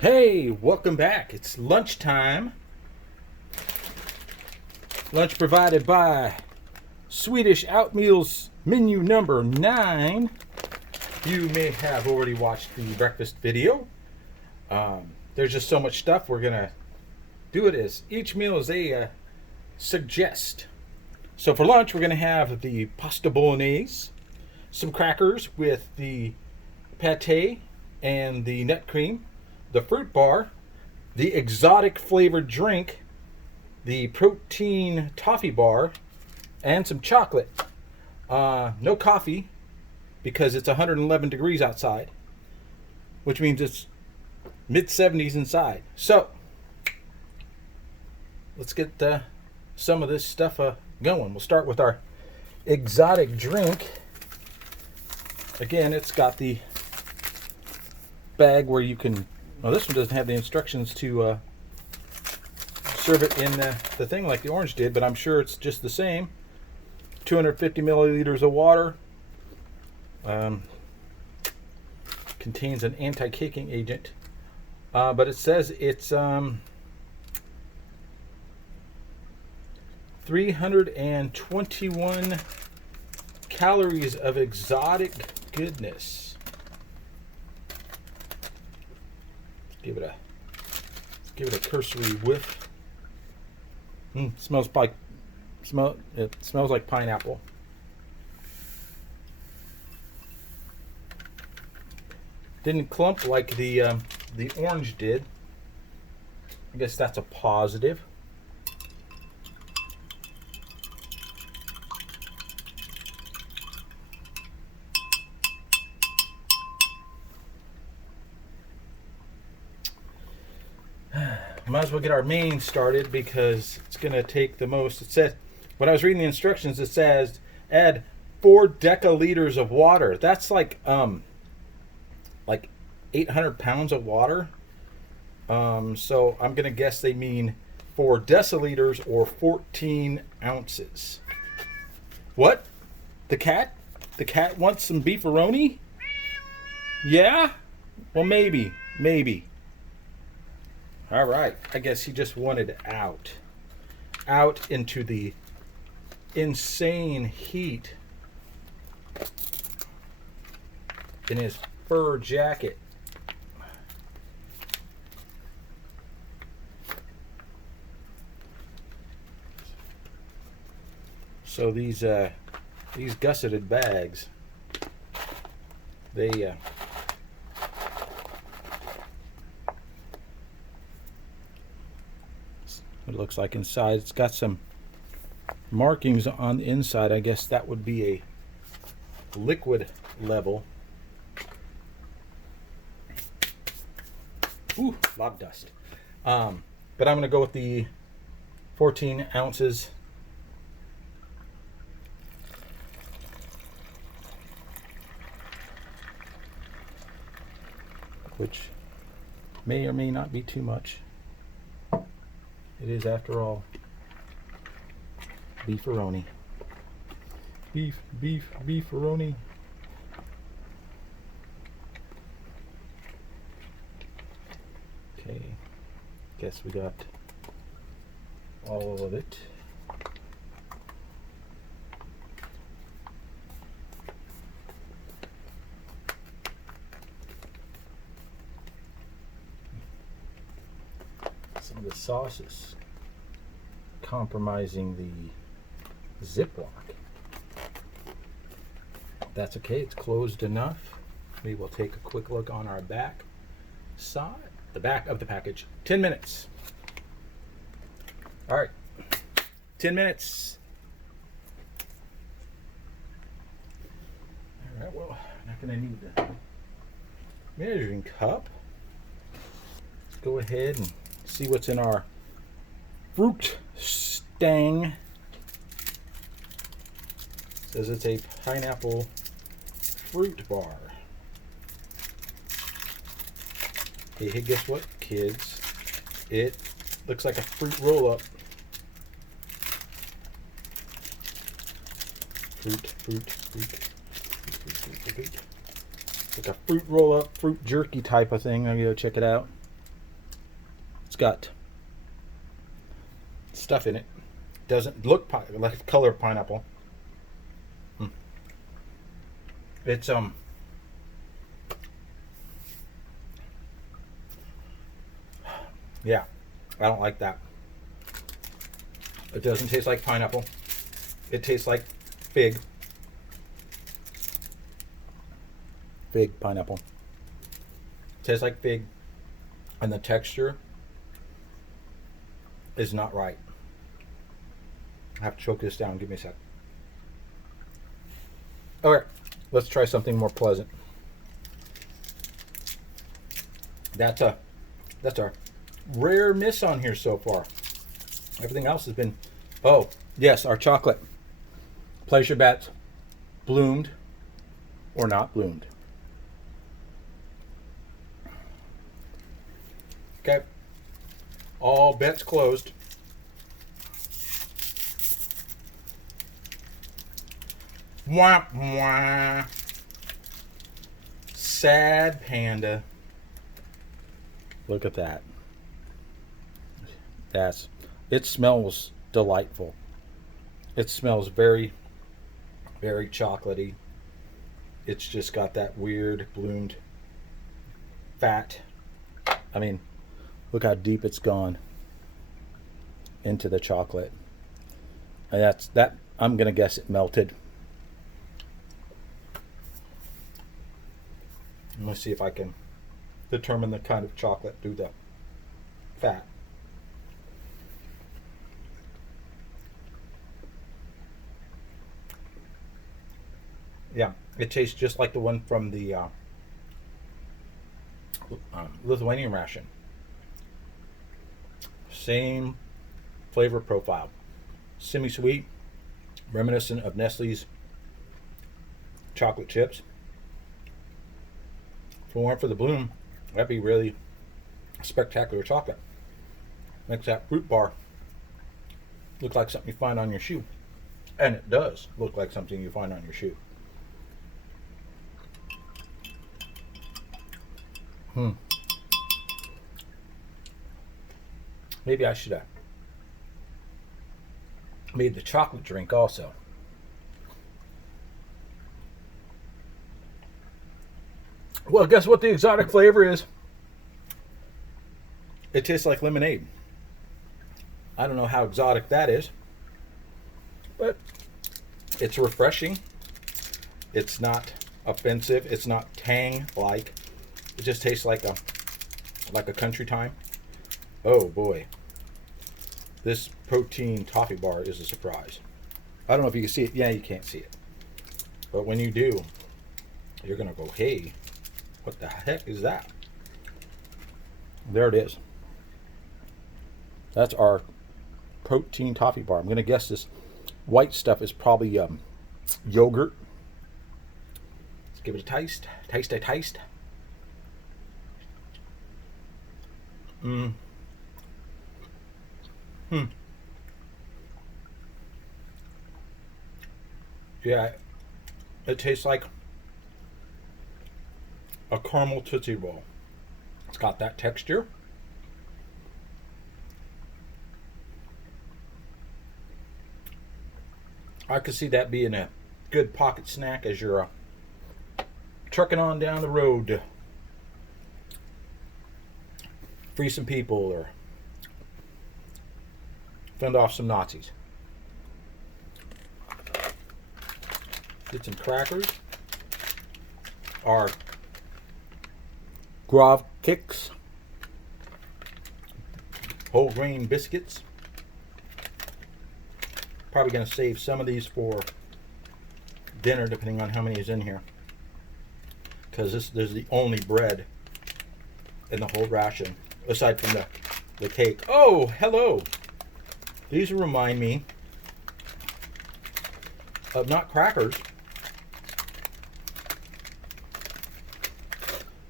Hey, welcome back. It's lunchtime. Lunch provided by Swedish Outmeals menu number 9. You may have already watched the breakfast video. There's just so much stuff. We're going to do it as each meal as they suggest. So for lunch, we're going to have the pasta bolognese, some crackers with the pate and the nut cream, the fruit bar, the exotic flavored drink, the protein toffee bar, and some chocolate. No coffee because it's 111 degrees outside, which means it's mid-70s inside. So let's get some of this stuff going. We'll start with our exotic drink. Again, it's got the bag where you can. Well, this one doesn't have the instructions to serve it in the thing like the orange did, but I'm sure it's just the same. 250 milliliters of water. Contains an anti-caking agent, but it says it's 321 calories of exotic goodness. Give it a cursory whiff. It smells like pineapple. Didn't clump like the orange did. I guess that's a positive. Might as well get our main started because it's going to take the most. It said, when I was reading the instructions, it says add 4 decaliters of water. That's like 800 pounds of water. So I'm going to guess they mean 4 deciliters or 14 ounces. What? The cat? The cat wants some beefaroni? Yeah? Well, maybe. All right, I guess he just wanted out into the insane heat in his fur jacket. So these gusseted bags, they it looks like inside it's got some markings on the inside. I guess that would be a liquid level. Ooh, a lot of dust. But I'm going to go with the 14 ounces. Which may or may not be too much. It is, after all, beefaroni. Beefaroni. Okay, guess we got all of it. Some of the sauces compromising the Ziploc. That's okay, it's closed enough. We will take a quick look on our back side, the back of the package. 10 minutes. All right, 10 minutes. All right, well, I'm not gonna need the measuring cup. Let's go ahead and see what's in our fruit stang. It says it's a pineapple fruit bar. Hey, guess what, kids? It looks like a fruit roll-up. Fruit. Like a fruit roll-up, fruit jerky type of thing. I'm gonna go check it out. got stuff in it. Doesn't look like the color of pineapple. It's yeah, I don't like that. It doesn't taste like pineapple. It tastes like fig. Fig, pineapple. It tastes like fig. And the texture is not right. I have to choke this down. Give me a sec. Alright, let's try something more pleasant. That's a rare miss on here so far. Everything else has been, oh yes, our chocolate pleasure bats bloomed or not bloomed. Okay, all bets closed. Wah, wah. Sad panda. Look at that. It smells delightful. It smells very, very chocolatey. It's just got that weird bloomed fat. I mean, look how deep it's gone into the chocolate. And that I'm gonna guess it melted. Let me see if I can determine the kind of chocolate through the fat. Yeah, it tastes just like the one from the Lithuanian ration. Same flavor profile. Semi-sweet, reminiscent of Nestle's chocolate chips. If it weren't for the bloom, that'd be really spectacular chocolate. Makes that fruit bar look like something you find on your shoe. And it does look like something you find on your shoe. Maybe I should have made the chocolate drink also. Well, guess what the exotic flavor is? It tastes like lemonade. I don't know how exotic that is, but it's refreshing. It's not offensive. It's not tang-like. It just tastes like a country time. Oh boy. This protein toffee bar is a surprise. I don't know if you can see it. Yeah, you can't see it. But when you do, you're going to go, hey, what the heck is that? There it is. That's our protein toffee bar. I'm going to guess this white stuff is probably yogurt. Let's give it a taste. Taste. Yeah, it tastes like a caramel Tootsie Roll. It's got that texture. I could see that being a good pocket snack as you're trucking on down the road to free some people or fend off some Nazis. Get some crackers. Our Grav Kicks. Whole grain biscuits. Probably going to save some of these for dinner, depending on how many is in here. Because this is the only bread in the whole ration, aside from the cake. Oh, hello. These remind me of not crackers,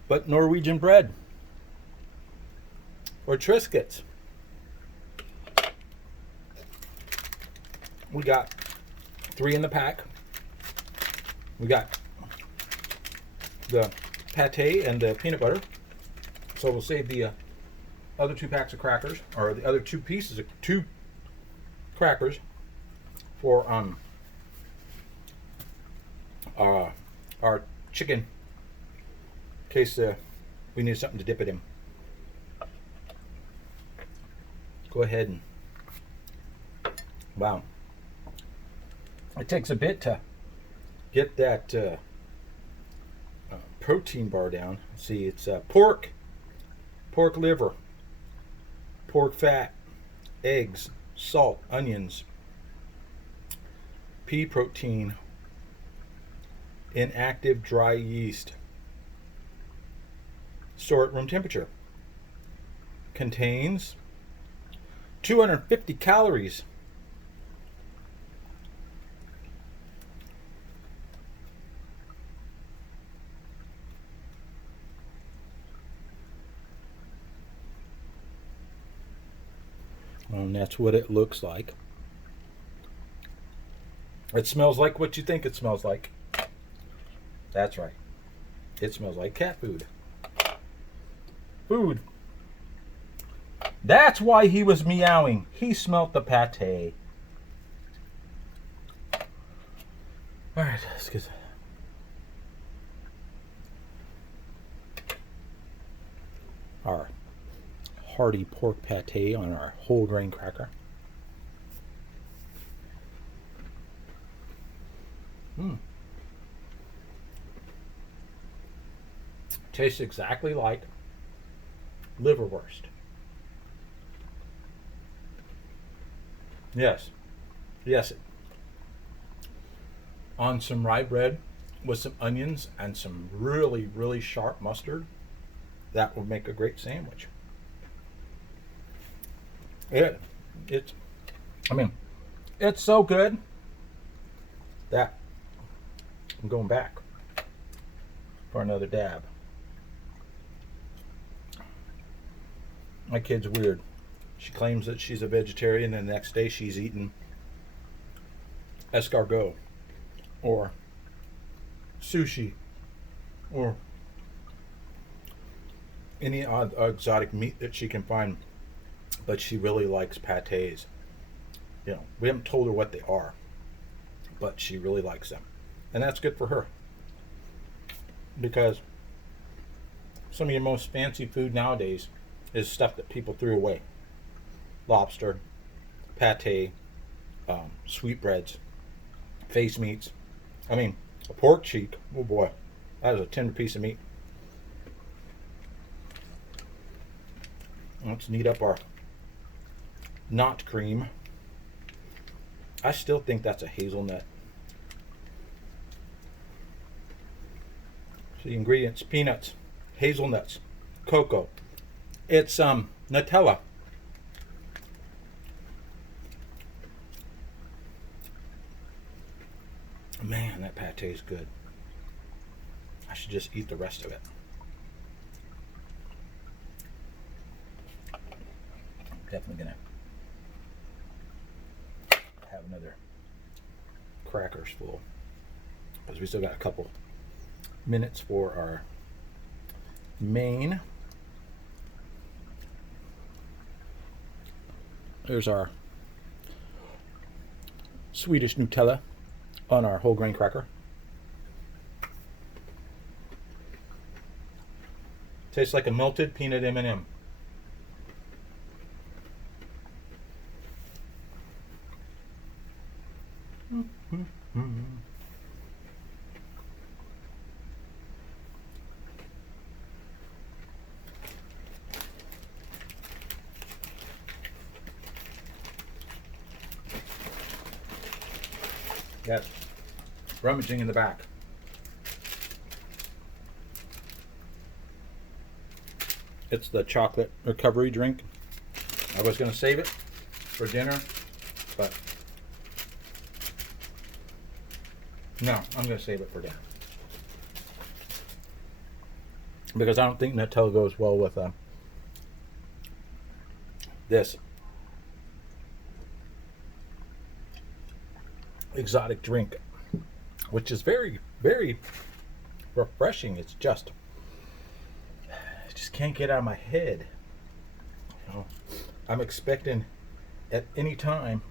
but Norwegian bread or Triscuits. We got 3 in the pack. We got the pate and the peanut butter. So we'll save the other 2 packs of crackers, or the other 2 pieces of 2 crackers for our chicken, in case we need something to dip it in. Go ahead and, wow, it takes a bit to get that protein bar down. See, it's pork liver, pork fat, eggs, salt, onions, pea protein, inactive dry yeast. Store at room temperature. Contains 250 calories. And that's what it looks like. It smells like what you think it smells like. That's right. It smells like cat food. Food. That's why he was meowing. He smelt the pate. All right, let's get our hearty pork pate on our whole grain cracker. Tastes exactly like liverwurst. Yes. Yes. On some rye bread with some onions and some really, really sharp mustard, that would make a great sandwich. It's so good that I'm going back for another dab. My kid's weird. She claims that she's a vegetarian, and the next day she's eating escargot or sushi or any odd exotic meat that she can find. But she really likes pates. You know, we haven't told her what they are, but she really likes them. And that's good for her. Because some of your most fancy food nowadays is stuff that people threw away. Lobster, pate, sweetbreads, face meats. I mean, a pork cheek, oh boy, that is a tender piece of meat. Let's knead up our not cream. I still think that's a hazelnut. So the ingredients: peanuts, hazelnuts, cocoa. It's Nutella. Man, that pate is good. I should just eat the rest of it. Definitely gonna have another crackers full, because we still got a couple minutes for our main. There's our Swedish Nutella on our whole grain cracker. Tastes like a melted peanut M&M. Yes, rummaging in the back. It's the chocolate recovery drink. I was going to save it for dinner, but no, I'm going to save it for dinner. Because I don't think Nutella goes well with this exotic drink, which is very, very refreshing. It's just, I just can't get out of my head You know, I'm expecting at any time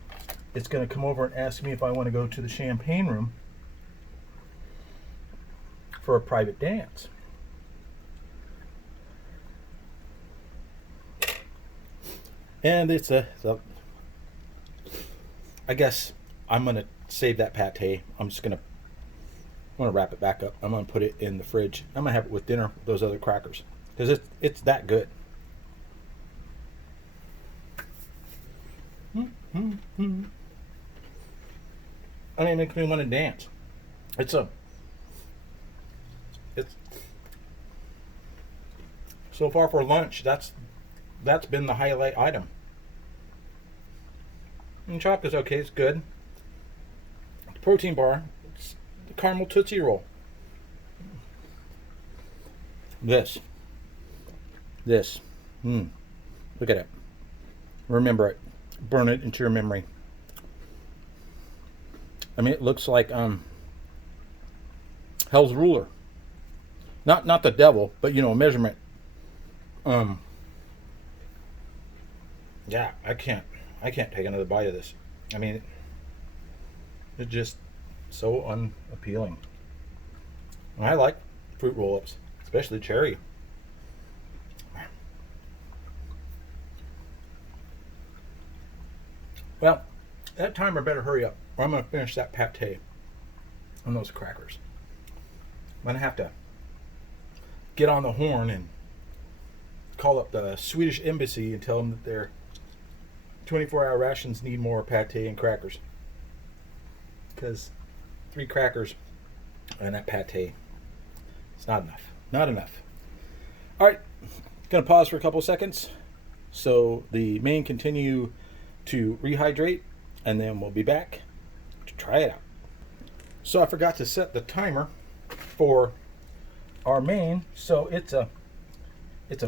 it's going to come over and ask me if I want to go to the champagne room for a private dance. And it's I guess I'm going to save that pate. I'm going to wrap it back up. I'm going to put it in the fridge. I'm going to have it with dinner with those other crackers because it's that good. I mean, it makes me want to dance. It's so far for lunch. That's been the highlight item. And chocolate's okay. It's good. The protein bar. It's the caramel Tootsie Roll. This. Look at it. Remember it. Burn it into your memory. I mean, it looks like Hell's Ruler. Not the devil, but you know, a measurement. Yeah, I can't take another bite of this. I mean, it's just so unappealing. And I like fruit roll-ups, especially cherry. Well, that timer better hurry up, or I'm going to finish that pate on those crackers. I'm going to have to get on the horn and call up the Swedish embassy and tell them that their 24-hour rations need more pate and crackers. Because 3 crackers and that pate, it's not enough. Not enough. All right, going to pause for a couple seconds so the main continue to rehydrate, and then we'll be back to try it out. So I forgot to set the timer for our main, so it's a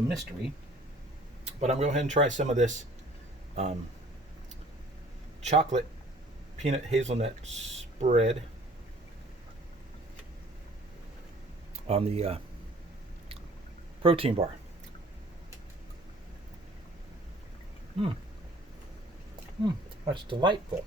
mystery, but I'm going to go ahead and try some of this chocolate peanut hazelnut spread on the protein bar. That's delightful.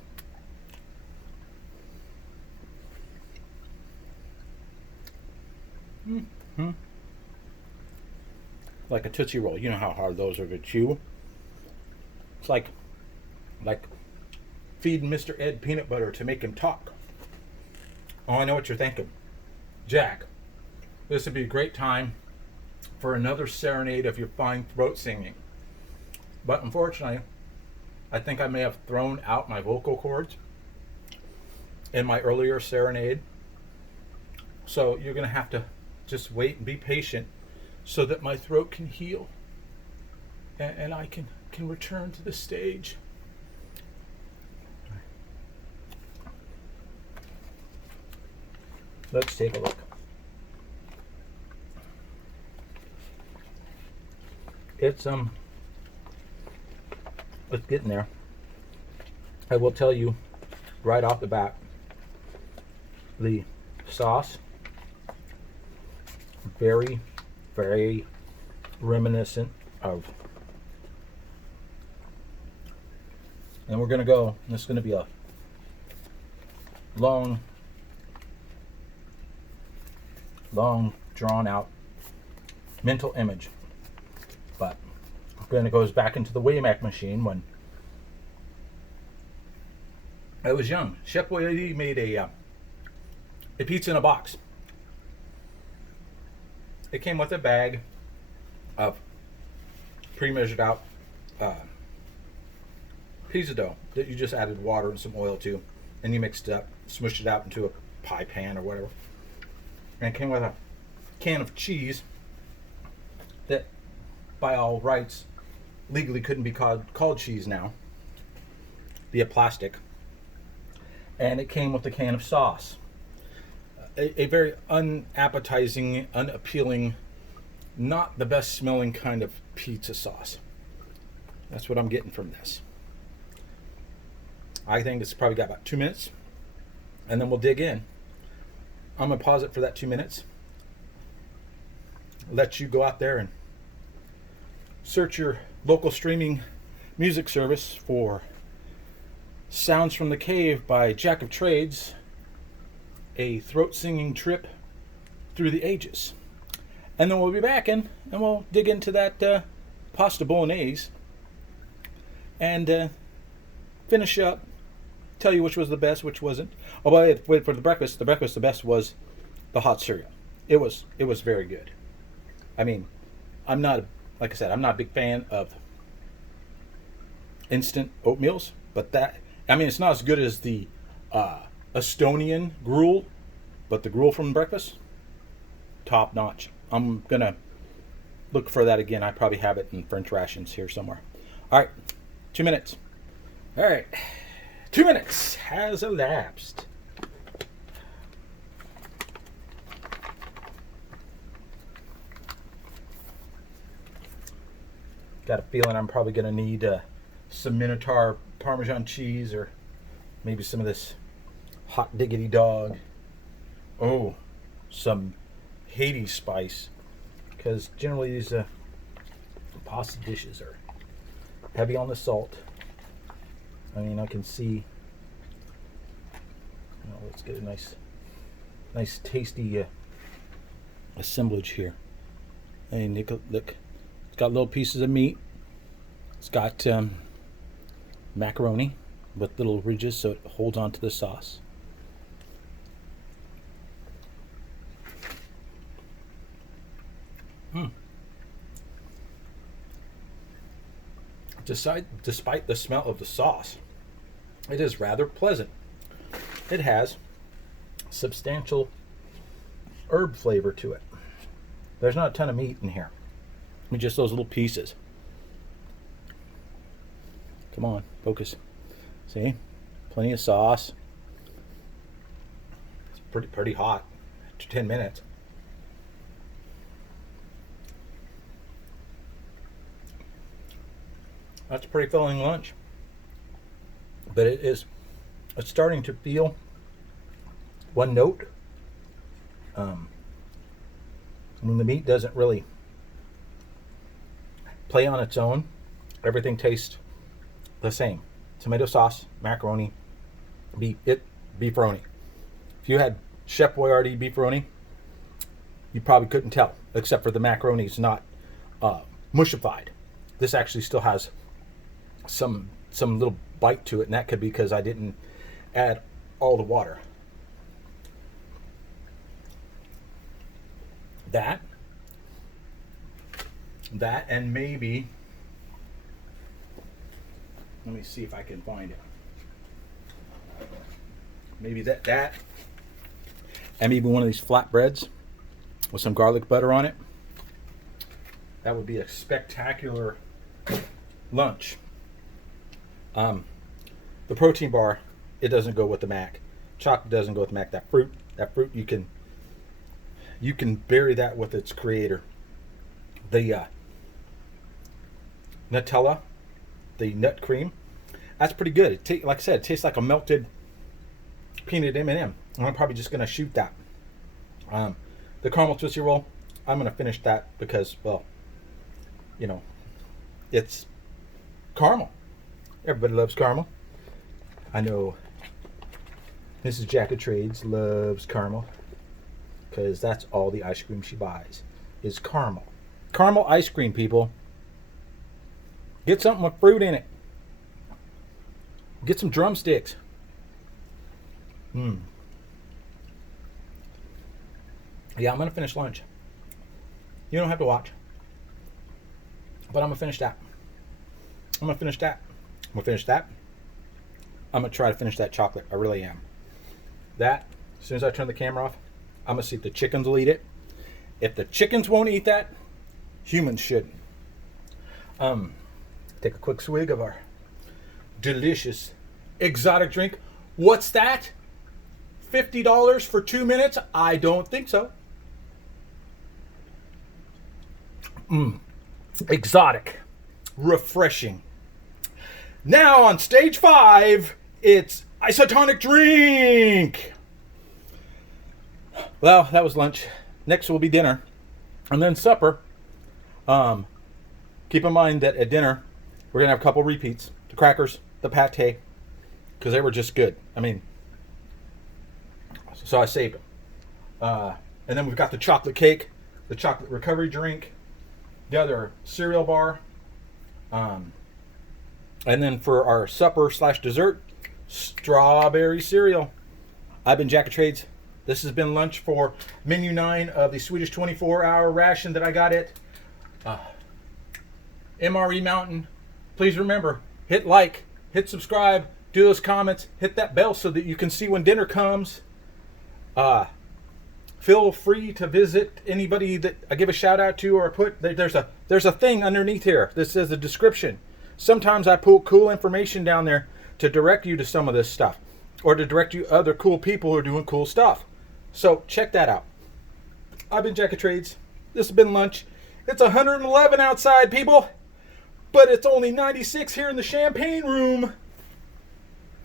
Like a Tootsie Roll. You know how hard those are to chew. It's like feeding Mr. Ed peanut butter to make him talk. Oh, I know what you're thinking. Jack, this would be a great time for another serenade of your fine throat singing. But unfortunately, I think I may have thrown out my vocal cords in my earlier serenade. So you're going to have to just wait and be patient so that my throat can heal and I can return to the stage. Let's take a look. It's getting there. I will tell you right off the bat, the sauce, very, very reminiscent of, and we're going to go, this is going to be a long drawn out mental image, but then it goes back into the Wayback Machine when I was young. Chef Boyardee made a pizza in a box. It came with a bag of pre-measured out pizza dough that you just added water and some oil to, and you mixed it up, smushed it out into a pie pan or whatever. And it came with a can of cheese that, by all rights, legally couldn't be called cheese now, via plastic. And it came with a can of sauce. A very unappetizing, unappealing, not the best smelling kind of pizza sauce. That's what I'm getting from this. I think it's probably got about 2 minutes, and then we'll dig in. I'm going to pause it for that 2 minutes. Let you go out there and search your local streaming music service for Sounds from the Cave by Jack of Trades, a throat singing trip through the ages. And then we'll be back in and we'll dig into that pasta bolognese and finish up, tell you which was the best, which wasn't. Oh, wait, for the breakfast, the best was the hot cereal. It was very good. I mean, I'm not, like I said, I'm not a big fan of instant oatmeals, but that, I mean, it's not as good as the Estonian gruel, but the gruel from breakfast, top notch. I'm gonna look for that again. I probably have it in French rations here somewhere. All right, 2 minutes. All right, 2 minutes has elapsed. Got a feeling I'm probably gonna need some Minotaur Parmesan cheese or maybe some of this hot diggity dog. Oh, some Haiti spice, because generally these pasta dishes are heavy on the salt. I mean, I can see, let's get a nice tasty assemblage here. I mean, look, it's got little pieces of meat. It's got macaroni with little ridges so it holds on to the sauce. Despite the smell of the sauce, it is rather pleasant. It has substantial herb flavor to it. There's not a ton of meat in here. I mean, just those little pieces. Come on, focus. See? Plenty of sauce. It's pretty hot. 10 minutes. That's a pretty filling lunch. But it's starting to feel one note. When the meat doesn't really play on its own, everything tastes the same. Tomato sauce, macaroni, beefaroni. If you had Chef Boyardee beefaroni, you probably couldn't tell, except for the macaroni is not mushified. This actually still has some little bite to it, and that could be because I didn't add all the water. That and maybe, let me see if I can find it. Maybe that and maybe one of these flatbreads with some garlic butter on it. That would be a spectacular lunch. The protein bar, it doesn't go with the mac. Chocolate doesn't go with the mac. That fruit you can bury that with its creator. The Nutella, the nut cream, that's pretty good. Like I said, it tastes like a melted peanut M&M. I'm probably just gonna shoot that. The caramel Tootsie Roll, I'm gonna finish that because, well, it's caramel. Everybody loves caramel. I know Mrs. Jack of Trades loves caramel because that's all the ice cream she buys is caramel. Caramel ice cream, people. Get something with fruit in it. Get some drumsticks. Yeah, I'm going to finish lunch. You don't have to watch. But I'm going to finish that. I'm going to finish that. I'm going to finish that. I'm going to try to finish that chocolate. I really am. That, as soon as I turn the camera off, I'm going to see if the chickens will eat it. If the chickens won't eat that, humans shouldn't. Take a quick swig of our delicious exotic drink. What's that? $50 for 2 minutes? I don't think so. Exotic. Refreshing. Now on stage 5, it's isotonic drink. Well, that was lunch. Next will be dinner. And then supper. Can Keep in mind that at dinner, we're going to have a couple repeats. The crackers, the pate, because they were just good. I mean, so I saved them. And then we've got the chocolate cake, the chocolate recovery drink, the other cereal bar. And then for our supper / dessert, strawberry cereal. I've been Jack of Trades. This has been lunch for menu 9 of the Swedish 24-hour ration that I got at MRE Mountain. Please remember, hit like, hit subscribe, do those comments, hit that bell so that you can see when dinner comes. Feel free to visit anybody that I give a shout out to or put. There's a thing underneath here. This says a description. Sometimes I put cool information down there to direct you to some of this stuff, or to direct you to other cool people who are doing cool stuff. So check that out. I've been Jack of Trades. This has been lunch. It's 111 outside, people, but it's only 96 here in the champagne room.